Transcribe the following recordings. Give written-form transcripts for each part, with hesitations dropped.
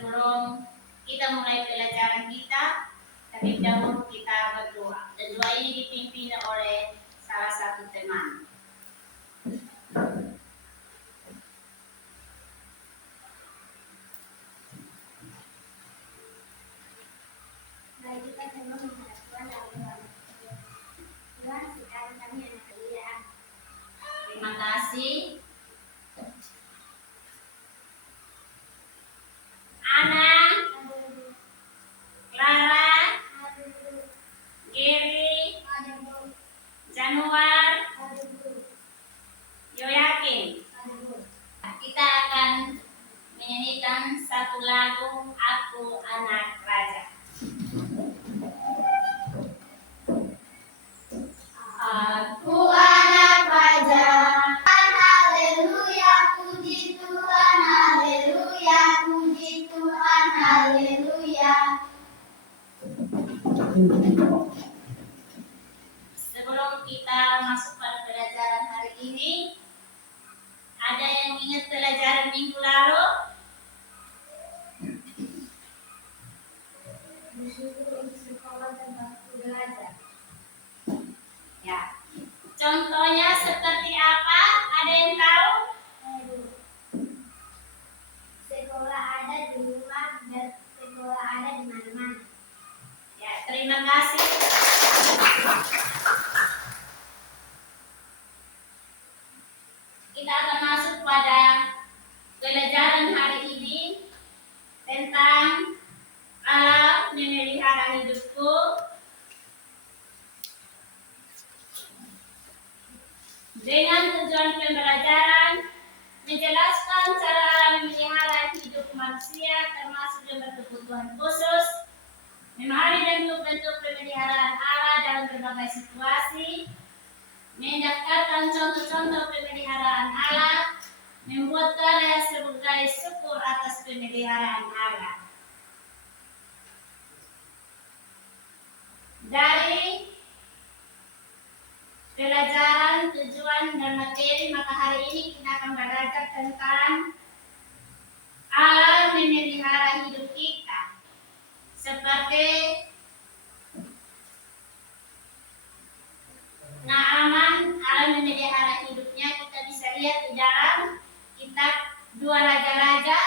sebelum kita mulai pelajaran kita, terlebih dahulu kita berdoa. Dan doa ini dipimpin oleh salah satu teman. Mari kita semua menghadap Tuhan dalam doa. Tuhan, sekarang kami anak kalian. Terima kasih. Ana, Clara, Gary, Januar, Yoyakin. Kita akan menyanyikan satu lagu Aku Anak Raja. Aku anak raja. Haleluya, puji Tuhan. Haleluya, puji Tuhan. Haleluya. Sebelum kita masuk pada pelajaran hari ini, ada yang ingat pelajaran minggu lalu? Bersyukur untuk sekolah dan waktu belajar. Ya. Contohnya seperti apa? Ada yang tahu? Sekolah ada di rumah dan sekolah ada di mana-mana. Ya, terima kasih. Kita akan masuk pada pelajaran hari ini tentang Allah memelihara hidupku. Dengan tujuan pembelajaran menjelaskan cara Allah memelihara hidup manusia termasuk yang berkebutuhan khusus, memahami bentuk-bentuk pemeliharaan Allah dalam berbagai situasi, mendaftarkan contoh-contoh pemeliharaan Allah, membuat karya sebagai syukur atas pemeliharaan Allah. Dari pelajaran, tujuan, dan materi, maka hari ini kita akan belajar tentang Allah memelihara hidup kita. Seperti Naaman, Allah memelihara hidupnya, kita bisa lihat di dalam kitab 2 Raja-Raja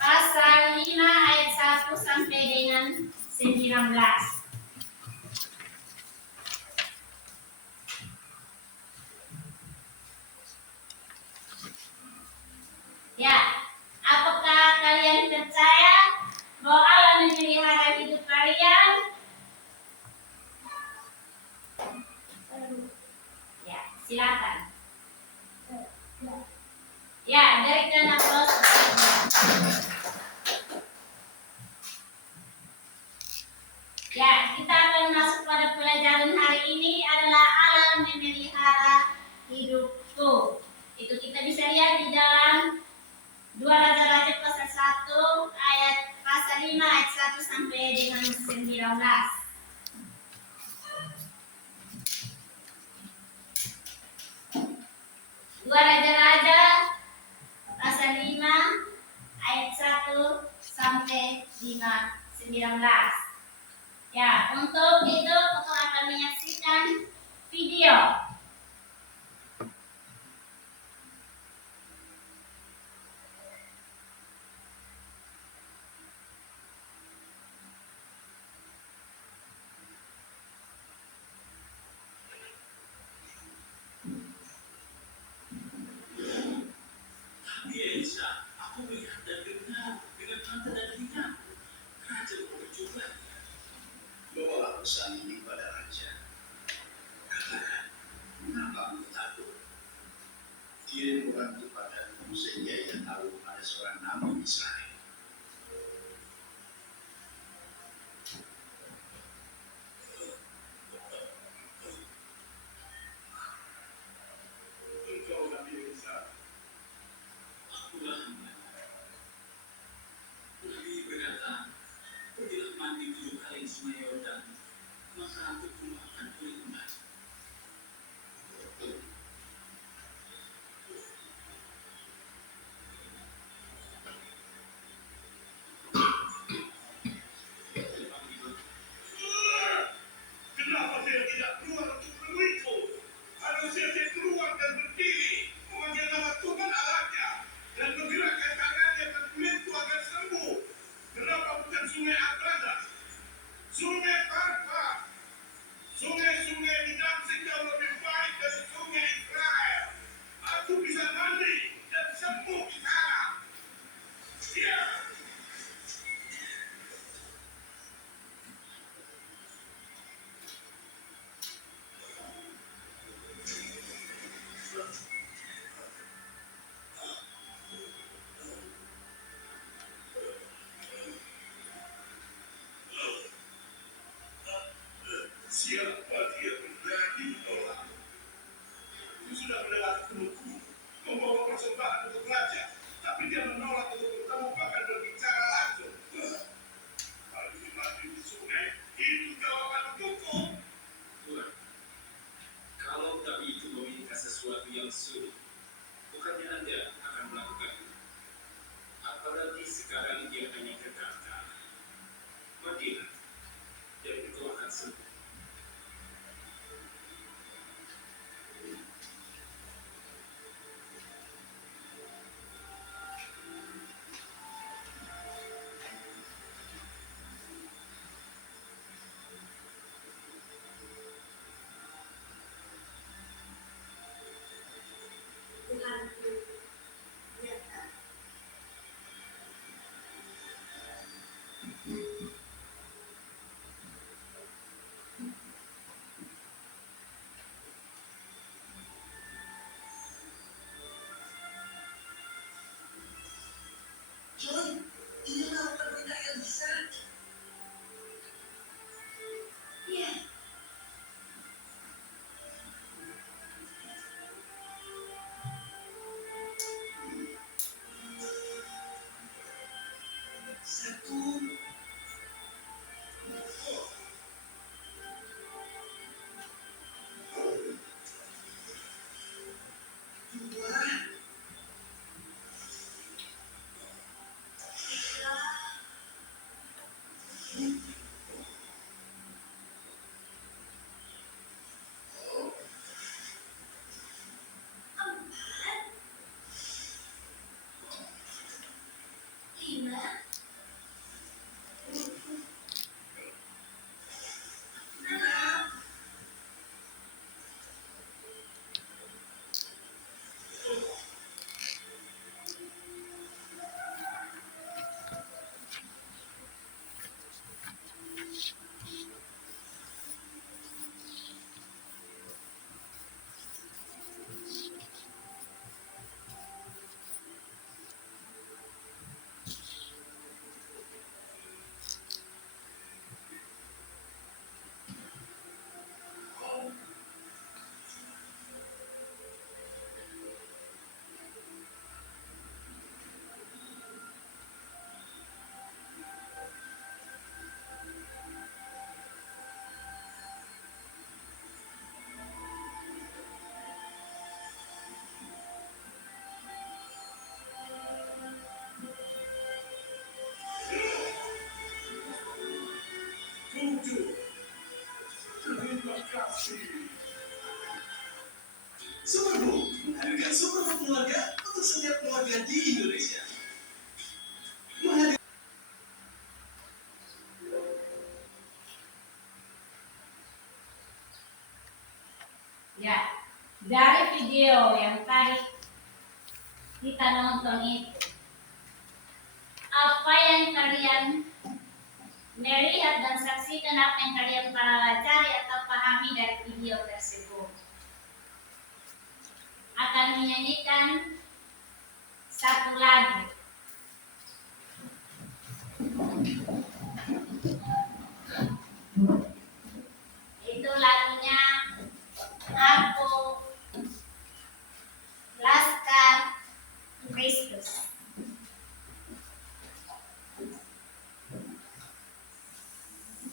pasal 5 ayat 1 sampai dengan 19. Ya, apakah kalian percaya bahwa Allah memelihara hidup kalian? Ya, silakan. Ya, berikan aplaus. Ya, kita akan masuk pada pelajaran hari ini adalah Allah memelihara hidupku. Itu kita bisa lihat di dalam 2 Raja-Raja pasal 1 ayat pasal 5 ayat 1 sampai dengan 19. Dua Raja-Raja pasal 5 ayat 1 sampai 19. Ya, untuk itu kita akan menyaksikan video. Elisa, aku melihat dan dengar dengan mata dan telinga. Raja berwujud lagi. Bawalah pesan ini pada raja. Katakan, mengapa kamu takut? Kirim orang kepadamu sehingga ia tahu ada seorang nabi Israel. Engkau nabi Elisa. Akulah hamba. Tujuh, terima kasih. Superbook menghadirkan Superbook keluarga untuk setiap keluarga di Indonesia. Ya, dari video yang tadi kita nonton itu, apa yang kalian melihat dan saksikan, apa yang kalian pelajari atau pahami dari video tersebut? Akan menyanyikan satu lagu. Itu lagunya Aku Laskar Kristus.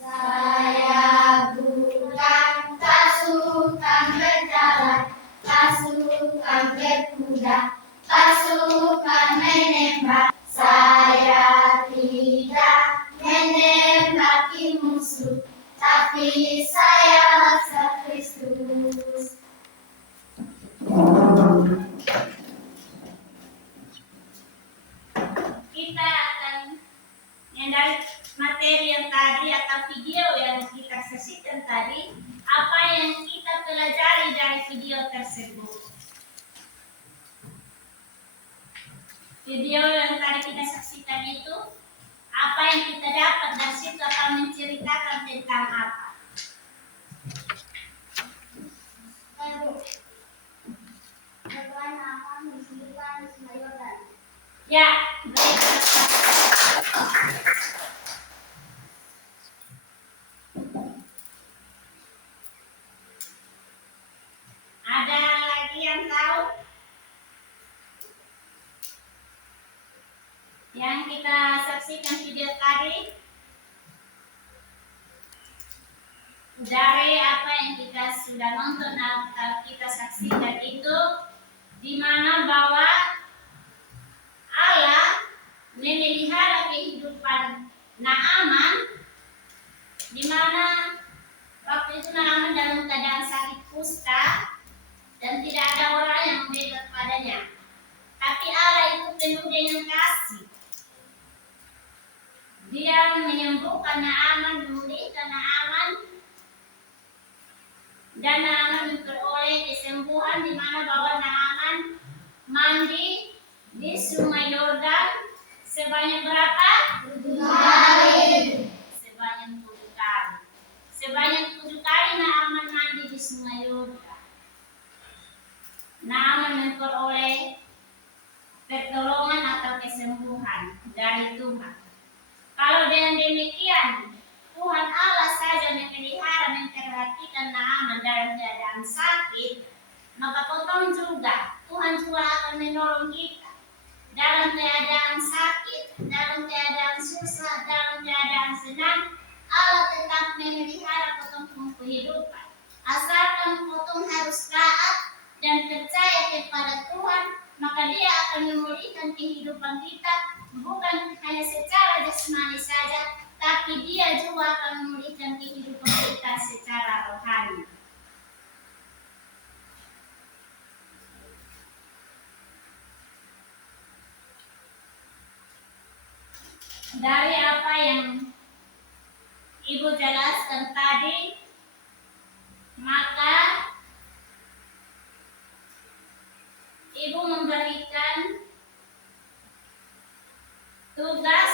Saya bukan pasukan berjalan, pasukan berkuda, pasukan menembak. Saya tidak menembaki musuh, tapi saya laksa Kristus. Kita akan dari materi yang tadi atau video yang kita saksikan tadi, apa yang kita pelajari dari video tersebut. Video yang tadi kita saksikan itu, apa yang kita dapat dari situ akan menceritakan tentang apa? Bagaimana akan menunjukkan Sungai Yordan? Ya, baik. Ada lagi yang tahu? Yang kita saksikan video tadi, dari apa yang kita sudah nonton atau kita saksikan itu, di mana bahwa Allah memelihara kehidupan Naaman, di mana waktu itu Naaman dalam keadaan sakit kusta dan tidak ada orang yang mendekat padanya. Tapi Allah itu penuh dengan kasih. Dia menyembuhkan Naaman, memulihkan Naaman, dan Naaman memperoleh kesembuhan, di mana bahwa Naaman mandi di Sungai Yordan sebanyak berapa? 7 kali. Sebanyak 7 kali. Sebanyak 7 kali Naaman mandi di Sungai Yordan. Naaman memperoleh pertolongan atau kesembuhan dari Tuhan. Kalau dengan demikian, Tuhan Allah saja memelihara, memperhatikan Naaman dalam keadaan sakit, maka potong juga, Tuhan juga akan menolong kita dalam keadaan sakit, dalam keadaan susah, dalam keadaan senang. Allah tetap memelihara potong kehidupan. Asalkan potong harus taat dan percaya kepada Tuhan, maka Dia akan memulihkan kehidupan kita, bukan hanya secara jasmani saja, tapi Dia juga akan memulihkan kehidupan kita secara rohani. Dari apa yang Ibu jelaskan tadi, maka Ibu memberikan tugas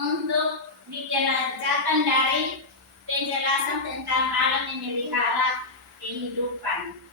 untuk dijelaskan dari penjelasan tentang alam memelihara kehidupan.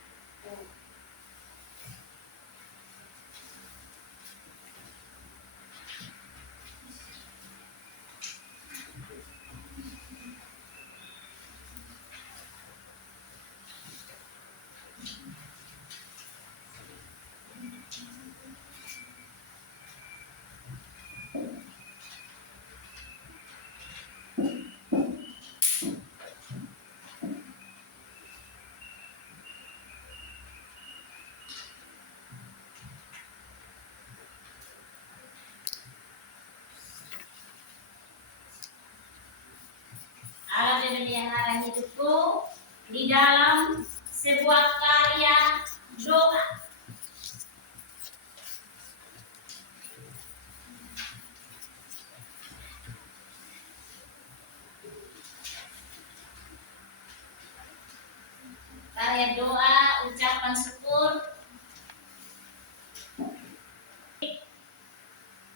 Alam memelihara hidupku di dalam sebuah karya doa. Karya doa, ucapan syukur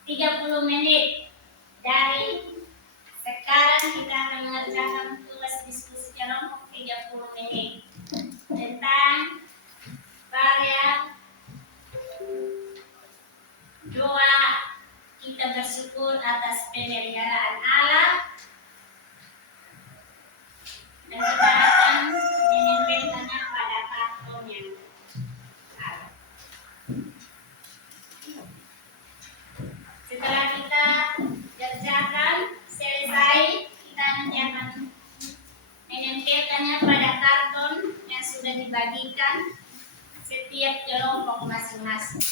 30 menit. Dari sekarang kita akan mengerjakan tugas diskusi kelompok 30 menit tentang karya doa kita bersyukur atas pemeliharaan alam, dan kita akan menempelkannya pada karton yang ada. Setelah kita kerjakan selesai, kita nanti akan menempelkannya pada karton yang sudah dibagikan setiap kelompok masing-masing.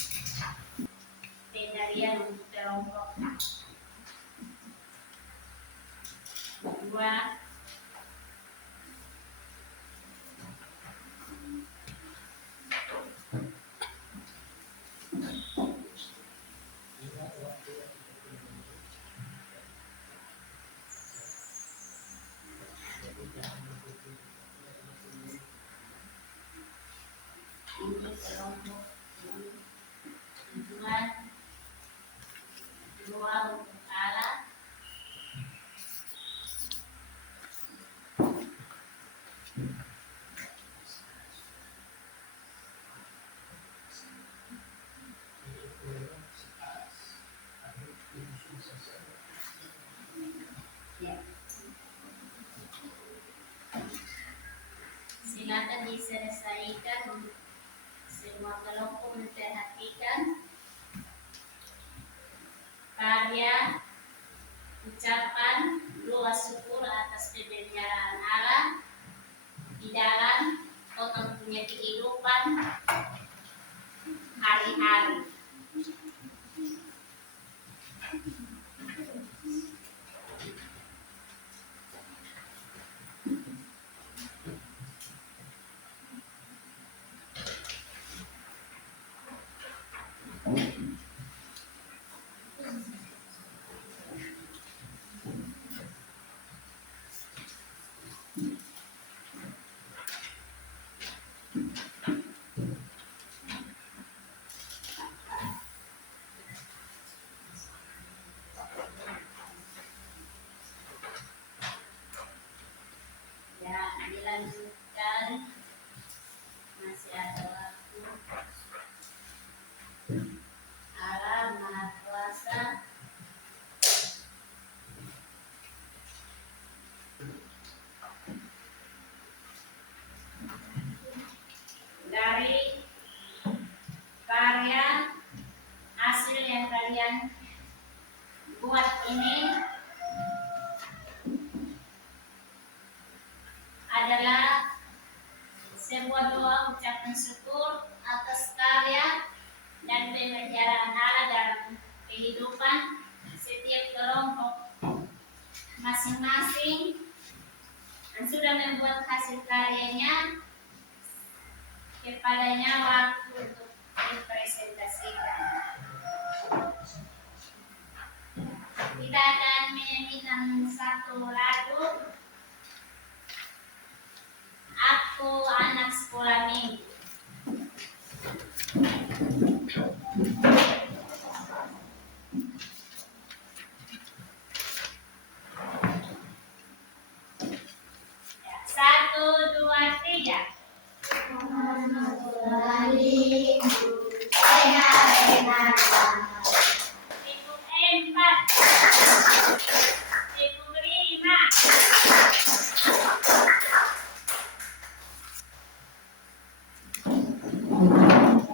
Penarian untuk kelompok 2. Untuk kelompok 2 untuk alam, ya. Silakan diselesaikan untuk semua kelompok memperhatikan karya ucapan doa syukur atas pemeliharaan alam di dalam orang punya kehidupan hari-hari. Ya, dilanjutkan, masih ada waktu. Allah Maha Kuasa, dari karya hasil yang kalian buat ini adalah sebuah doa ucapan syukur atas karya dan pemeliharaan Allah dalam kehidupan setiap kelompok masing-masing yang sudah membuat hasil karyanya. Kepadanya waktu untuk dipresentasikan. kita akan menyanyikan satu lagu. Aku anak sekolah minggu. Ya, 1, 2, 3. Cukup 4. Cukup 5.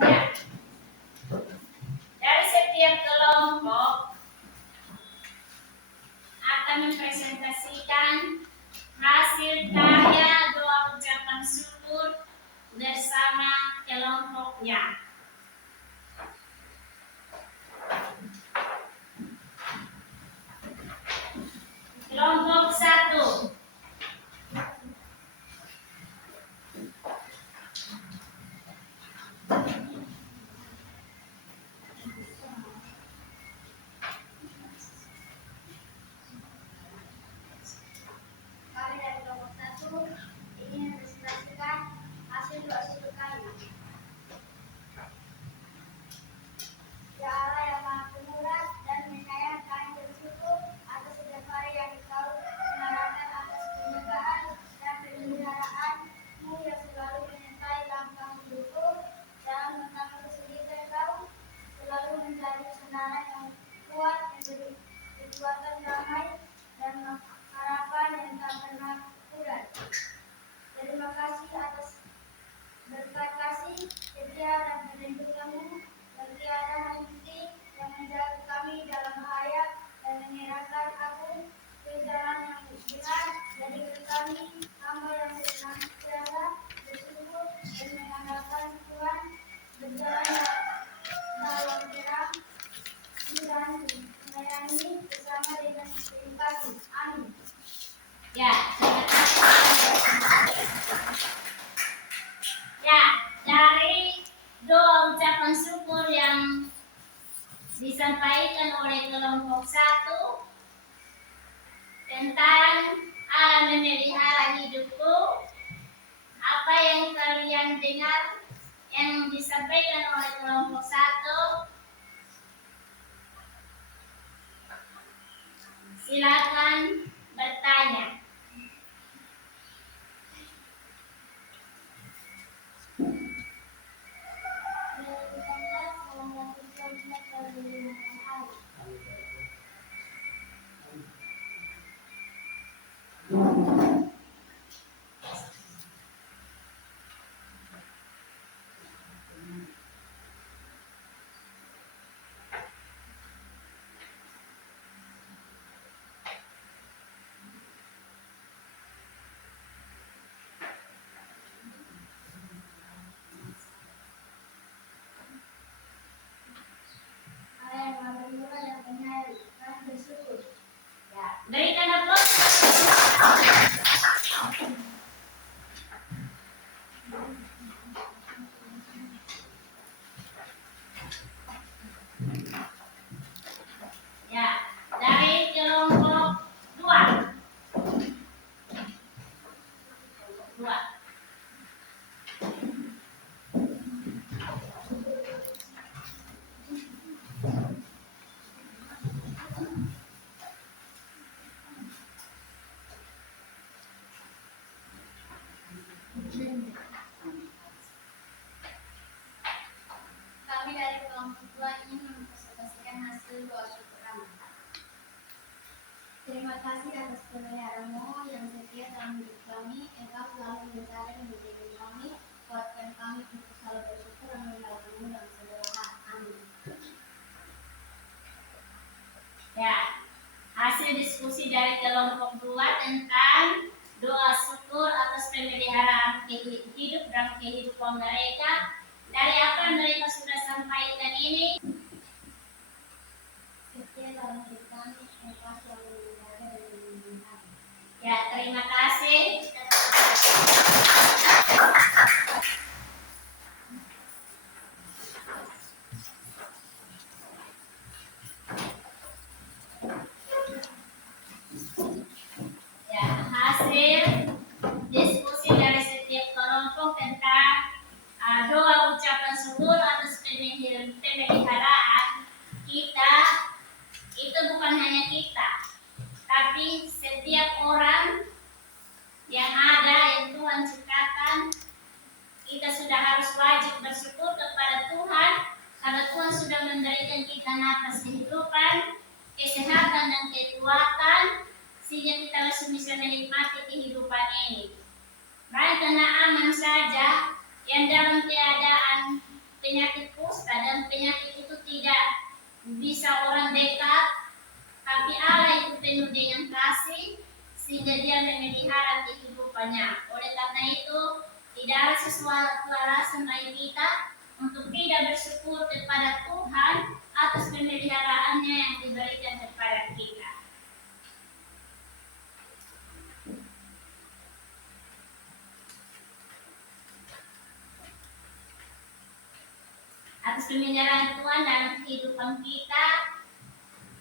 Ya. Dari setiap kelompok akan mempresentasikan hasil karya doa ucapan syukur bersama kelompoknya. Kelompok 1. Kami dari kelompok 1 ingin mempresentasikan hasil doa syukur kami. Ya Allah yang Maha Pemurah dan Penyayang, kami bersyukur atas setiap hari yang Engkau mengarahkan atas penjagaan dan pemeliharaan-Mu yang selalu menyertai langkah hidupku. Dalam tentang kesulitan Kau selalu menjadi sandaran yang kuat, memberi kekuatan damai dan harapan yang tak pernah pudar. Terima kasih atas berkat kasih, setia dan perlindungan-Mu yang tiada henti, yang menjaga kami dalam bahaya dan mengerahkan aku ke jalan yang benar. Jadikan kami hamba yang senantiasa bersyukur dan mengandalkan Tuhan, berjalan dalam terang dan melayani bersama dengan terima kasih. Amin. Ya, terima kasih. Ya, dari doa ucapan syukur yang disampaikan oleh kelompok 1 tentang Allah memelihara hidupku, apa yang kalian dengar yang disampaikan oleh kelompok 1, silakan bertanya. Allah yang Maha Pemurah dan Penyayang, kami bersyukur. Ya, berikan aplaus. Ya, dari kelompok 2. Kelompok 2. Kami dari kelompok 2 ingin mempresentasikan hasil doa syukur kami. Terima kasih atas pemeliharaan-Mu yang setia dalam hidup kami. Engkau selalu menjaga dan menjaga kami. Kuatkan kami untuk selalu bersyukur dan mengenalkan-Mu dalam segala hal. Amin. Ya, hasil diskusi dari kelompok 2 tentang doa syukur atas pemeliharaan hidup dan kehidupan mereka. Dari apa yang mereka sudah sampaikan ini, Setia dalam hidup kami. Engkau selalu menjaga dan melindungi kami. ya terima kasih. diberikan kita nafas kehidupan, kesehatan dan kekuatan, sehingga kita masih bisa menikmati kehidupan ini. Baik karena aman saja, yang dalam keadaan penyakit kusta dan penyakit itu tidak bisa orang dekat, tapi Allah itu penuh dengan kasih, sehingga dia memelihara kehidupannya. Oleh karena itu, tidak ada sesuatu alasan bagi kita untuk tidak bersyukur kepada Tuhan atas pemeliharaannya yang diberikan kepada kita. Atas pemeliharaan Tuhan dalam kehidupan kita,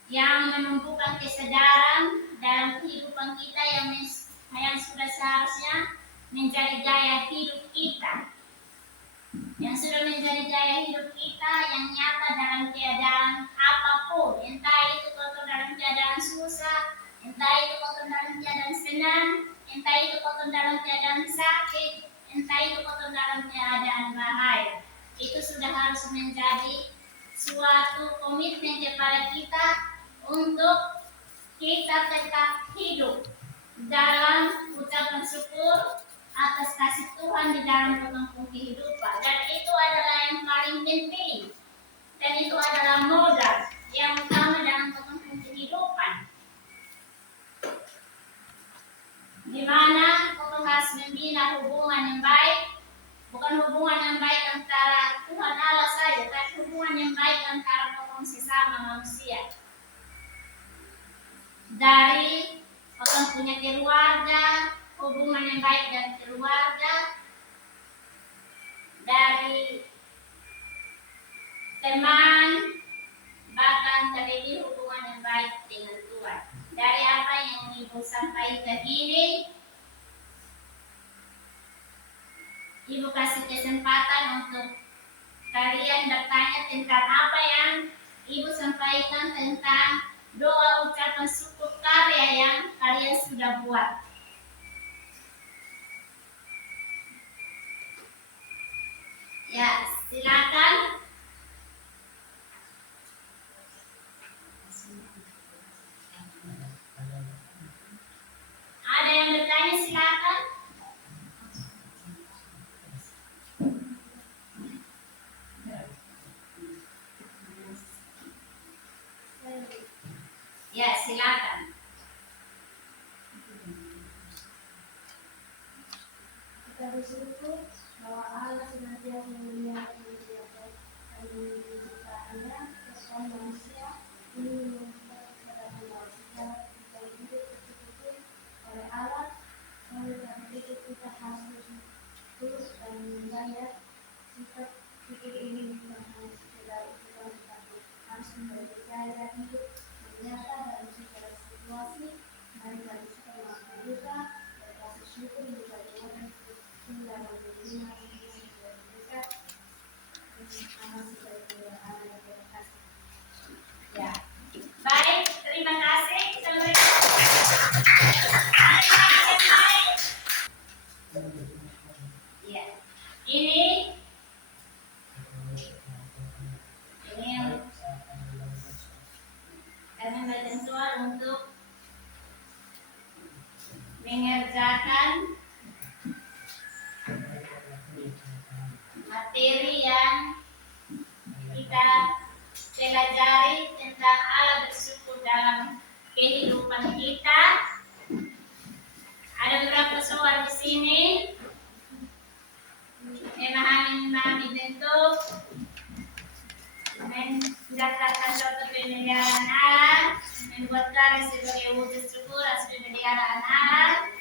yang menumbuhkan kesadaran dalam kehidupan kita yang sudah seharusnya menjadi gaya hidup kita, yang sudah menjadi gaya hidup kita yang nyata dalam keadaan apapun, entah itu kau dalam keadaan susah, entah itu kau dalam keadaan senang, entah itu kau dalam keadaan sakit, entah itu kau dalam keadaan bahaya. Itu sudah harus menjadi suatu komitmen kepada kita untuk kita tetap hidup dalam ucapan syukur atas kasih Tuhan di dalam pengampu kehidupan. Dan itu adalah yang paling penting, dan itu adalah modal yang utama dalam pengampu kehidupan, di mana kita harus membina hubungan yang baik, bukan hubungan yang baik antara Tuhan Allah saja, tapi hubungan yang baik antara orang sesama manusia. Dari orang punya keluarga, hubungan yang baik dengan keluarga, dari teman, bahkan terlebih hubungan yang baik dengan Tuhan. Dari apa yang Ibu sampaikan ini, Ibu kasih kesempatan untuk kalian bertanya tentang apa yang Ibu sampaikan tentang doa ucapan syukur karya yang kalian sudah buat. Ya, silakan. Ada yang bertanya, silakan. Ya, silakan. Kita bersyukur bahwa Allah senantiasa memelihara kehidupan ciptaannya, kepada manusia ini menunjukkan kepada bahwa kita hidup tercukupi oleh Allah. Oleh karena itu kita harus bersyukur dan menjaga sifat pikir ini bukan hanya sekedar ucapan, tetapi harus menjadi gaya hidup yang nyata dalam segala situasi. Mari kita melakukan duka dan rasa syukur menjadi orang hingga menerima yang dekat dengan amal sebagai Allah yang berkasih. Ya. Baik, terima kasih. Ya. Ini kami bertentuan untuk mengerjakan materi yang kita pelajari tentang Allah bersyukur dalam kehidupan kita. Ada beberapa soal di sini. Memahami bentuk, mendaftarkan suatu pemeliharaan Allah, membuat karya sebagai wujud syukur atas pemeliharaan Allah.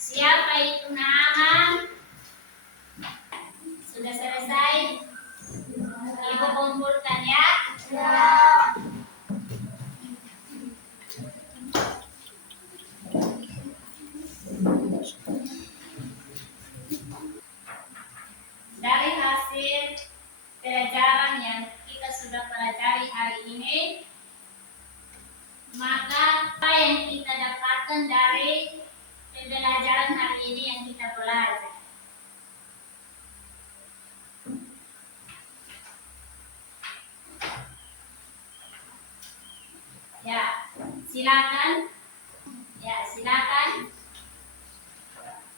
Siapa itu nama? Sudah selesai? Ibu kumpulkan ya. Dari hasil pelajaran yang kita sudah pelajari hari ini, maka apa yang kita dapatkan dari pembelajaran hari ini yang kita belajar? Silakan. Ya, silakan.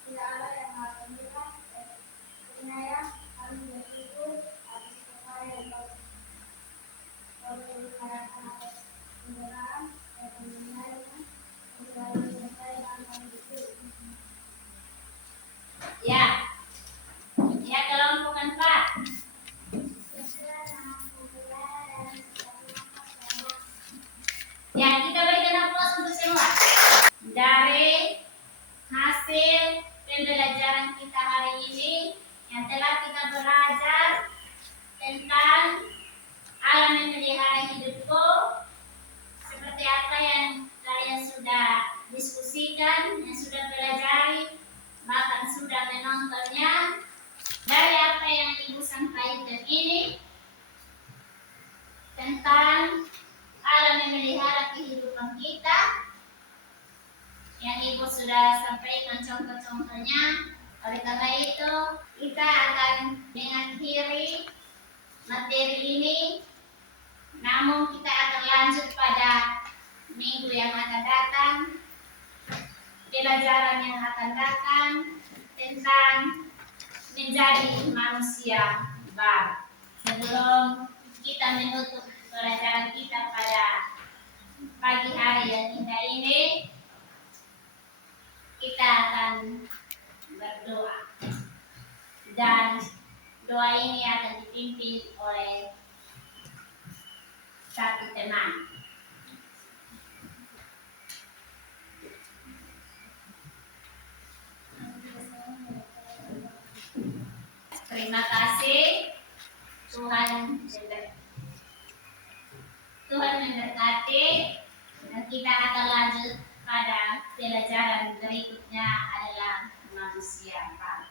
Tidak ada yang maha pemurah dan penyayang, kami bersyukur atas perkara yang kau peliharakan atas kebenaran dan pembinaannya, dan selalu menyertai dalam kami hidup. Ya. Ya, kelompok 4. Sesuai nama pemurah dan sesama Ya, kita berikan aplaus untuk semua. Dari hasil pembelajaran kita hari ini yang telah kita belajar tentang alam yang melihara hidupku, seperti apa yang kalian sudah diskusikan, yang sudah pelajari, bahkan sudah menontonnya. Dari apa yang Ibu sampaikan ini tentang alam yang melihara kehidupan kita, yang Ibu sudah sampaikan contoh-contohnya. Oleh karena itu, kita akan mengakhiri materi ini, namun kita akan lanjut pada minggu yang akan datang, pelajaran yang akan datang tentang menjadi manusia baru. Sebelum kita menutup pelajaran kita pada pagi hari yang indah ini, kita akan berdoa, dan doa ini akan dipimpin oleh satu teman. Terima kasih. Tuhan memberkati, dan kita akan lanjut pada pelajaran berikutnya adalah manusia baru.